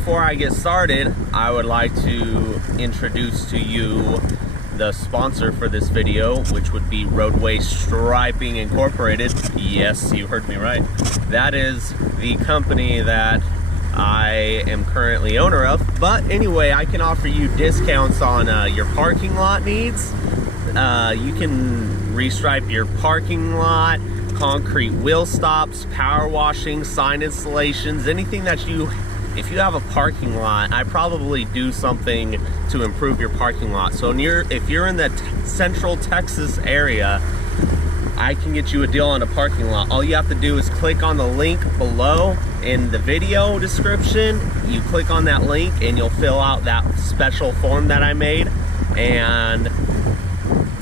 before I get started, I would like to introduce to you the sponsor for this video, which would be Roadway Striping Incorporated. Yes, you heard me right. That is the company that I am currently owner of. But anyway, I can offer you discounts on your parking lot needs. You can restripe your parking lot, concrete wheel stops, power washing, sign installations, anything that if you have a parking lot, I probably do something to improve your parking lot. So if you're in the Central Texas area, I can get you a deal on a parking lot. All you have to do is click on the link below in the video description. You click on that link and you'll fill out that special form that I made. And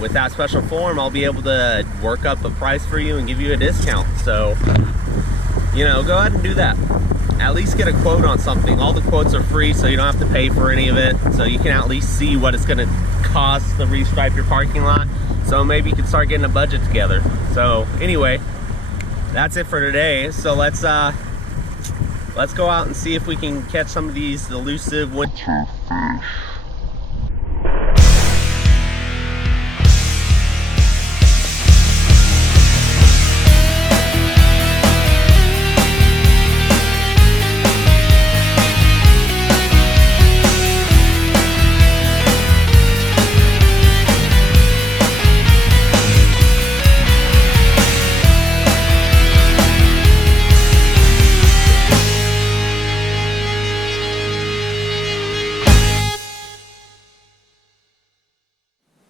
with that special form, I'll be able to work up a price for you and give you a discount. So, go ahead and do that. At least get a quote on something. All the quotes are free, so you don't have to pay for any of it. So you can at least see what it's gonna cost to restripe your parking lot. So maybe you can start getting a budget together. So anyway, that's it for today. So let's go out and see if we can catch some of these elusive winter fish.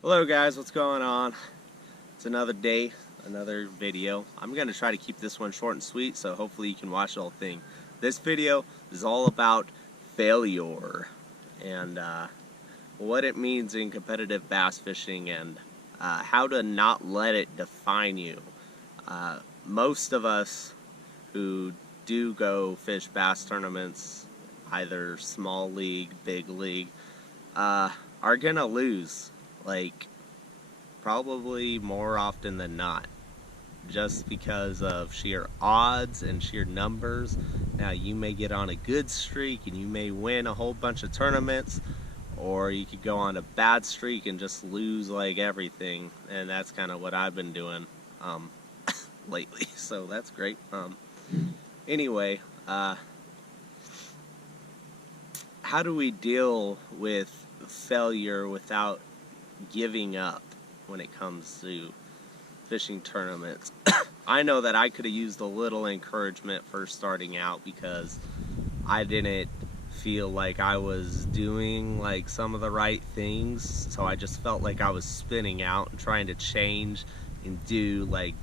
Hello guys, what's going on? It's another day, another video. I'm going to try to keep this one short and sweet, so hopefully you can watch the whole thing. This video is all about failure and what it means in competitive bass fishing and how to not let it define you. Most of us who do go fish bass tournaments, either small league, big league, are going to lose. Like, probably more often than not, just because of sheer odds and sheer numbers. Now, you may get on a good streak and you may win a whole bunch of tournaments, or you could go on a bad streak and just lose like everything, and that's kind of what I've been doing lately, so that's great. Anyway, how do we deal with failure without giving up when it comes to fishing tournaments? I know that I could have used a little encouragement first starting out, because I didn't feel like I was doing like some of the right things, so I just felt like I was spinning out and trying to change and do like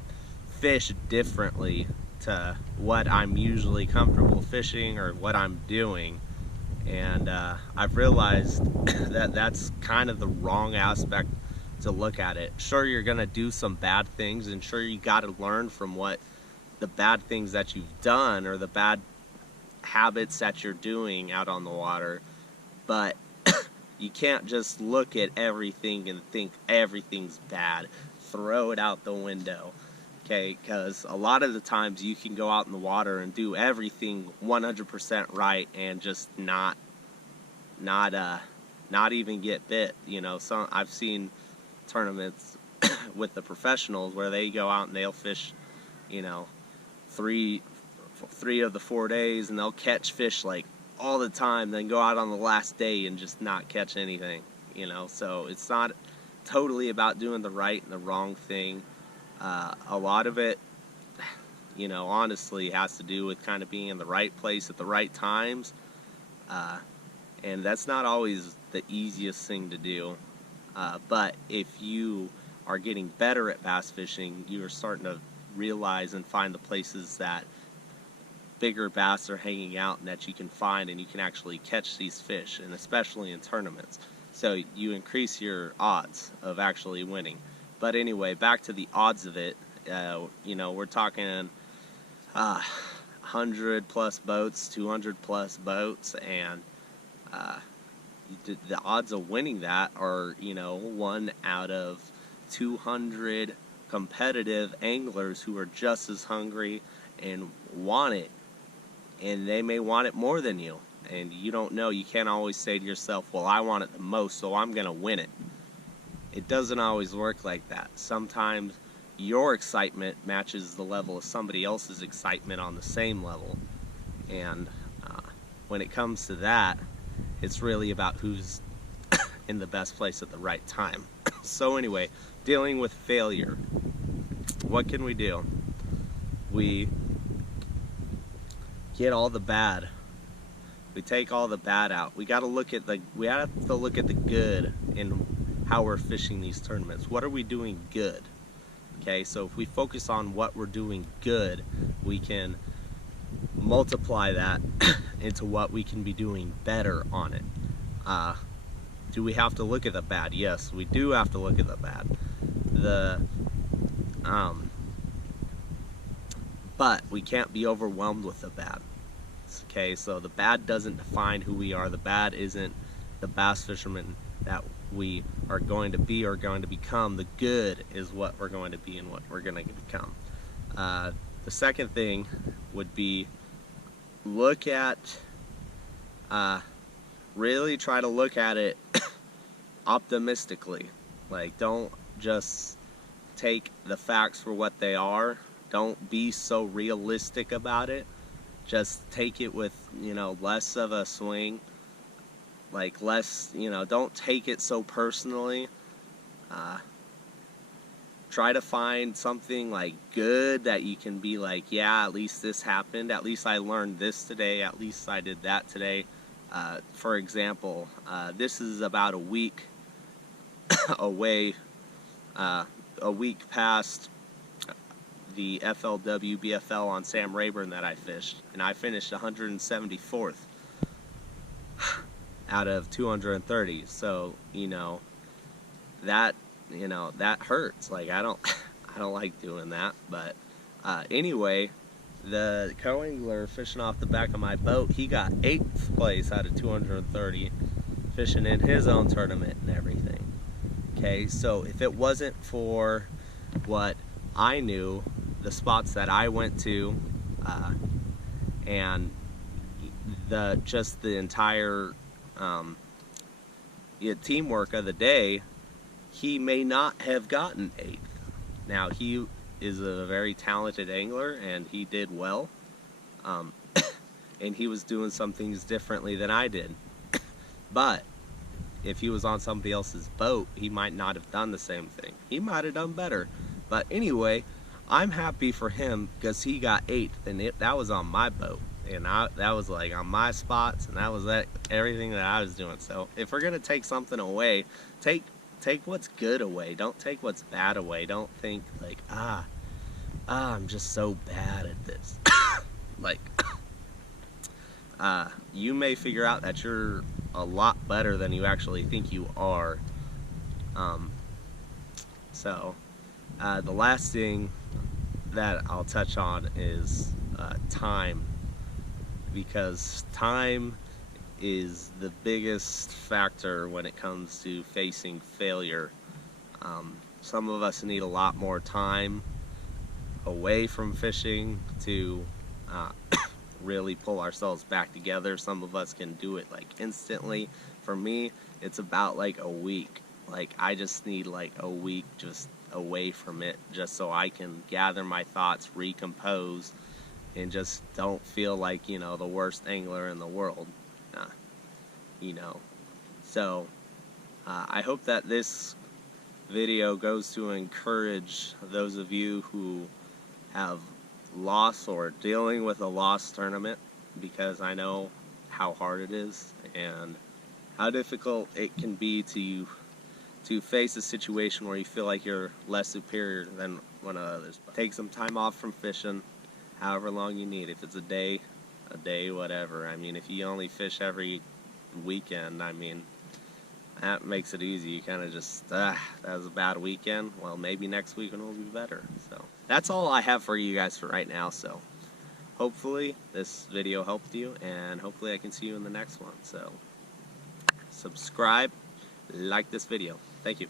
fish differently to what I'm usually comfortable fishing or what I'm doing. And I've realized that that's kind of the wrong aspect to look at it. Sure, you're gonna do some bad things, and sure, you gotta learn from what the bad things that you've done or the bad habits that you're doing out on the water, but you can't just look at everything and think everything's bad, throw it out the window. Okay, because a lot of the times you can go out in the water and do everything 100% right and just not even get bit. I've seen tournaments with the professionals where they go out and they'll fish, three of the 4 days, and they'll catch fish like all the time, then go out on the last day and just not catch anything. So it's not totally about doing the right and the wrong thing. A lot of it, honestly has to do with kind of being in the right place at the right times. And that's not always the easiest thing to do. But if you are getting better at bass fishing, you are starting to realize and find the places that bigger bass are hanging out and that you can find, and you can actually catch these fish, and especially in tournaments. So you increase your odds of actually winning. But anyway, back to the odds of it. We're talking 100 plus boats, 200 plus boats, and the odds of winning that are 1 out of 200 competitive anglers who are just as hungry and want it, and they may want it more than you. and you don't know. You can't always say to yourself, well, I want it the most, so I'm going to win it. It doesn't always work like that. Sometimes your excitement matches the level of somebody else's excitement on the same level. And when it comes to that, it's really about who's in the best place at the right time. So anyway, dealing with failure. What can we do? We get all the bad. We take all the bad out. We have to look at the good in how we're fishing these tournaments. What are we doing good? Okay, so if we focus on what we're doing good, we can multiply that into what we can be doing better on it. Do we have to look at the bad? Yes, we do have to look at the bad. But we can't be overwhelmed with the bad. Okay, so the bad doesn't define who we are. The bad isn't the bass fisherman that we are going to be or going to become. The good is what we're going to be and what we're going to become. The second thing would be look at, really try to look at it optimistically. Like, don't just take the facts for what they are. Don't be so realistic about it. Just take it with, less of a swing. Like, less, don't take it so personally. Try to find something like good that you can be like, yeah, at least this happened. At least I learned this today. At least I did that today. For example, this is about a week away, a week past the FLW BFL on Sam Rayburn that I fished, and I finished 174th out of 230. So that that hurts. Like, I don't like doing that. But anyway, the co-angler fishing off the back of my boat, he got 8th place out of 230 fishing in his own tournament and everything. Okay, so if it wasn't for what I knew, the spots that I went to, and the entire teamwork of the day, he may not have gotten 8th. Now, he is a very talented angler and he did well, and he was doing some things differently than I did. But if he was on somebody else's boat, he might not have done the same thing. He might have done better. But anyway, I'm happy for him because he got 8th, and that was on my boat, and that was like on my spots, and that was everything that I was doing. So if we're gonna take something away, take what's good away. Don't take what's bad away. Don't think like, I'm just so bad at this. Like, you may figure out that you're a lot better than you actually think you are. The last thing that I'll touch on is time, because time is the biggest factor when it comes to facing failure. Some of us need a lot more time away from fishing to really pull ourselves back together. Some of us can do it like instantly. For me, it's about like a week. Like, I just need like a week just away from it, just so I can gather my thoughts, recompose, and just don't feel like, the worst angler in the world. So I hope that this video goes to encourage those of you who have lost or dealing with a lost tournament, because I know how hard it is and how difficult it can be to face a situation where you feel like you're less superior than one of others. But take some time off from fishing, however long you need. If it's a day, whatever. I mean, if you only fish every weekend, I mean, that makes it easy. You kind of just, that was a bad weekend. Well, maybe next weekend will be better. So that's all I have for you guys for right now. So hopefully this video helped you, and hopefully I can see you in the next one. So subscribe, like this video. Thank you.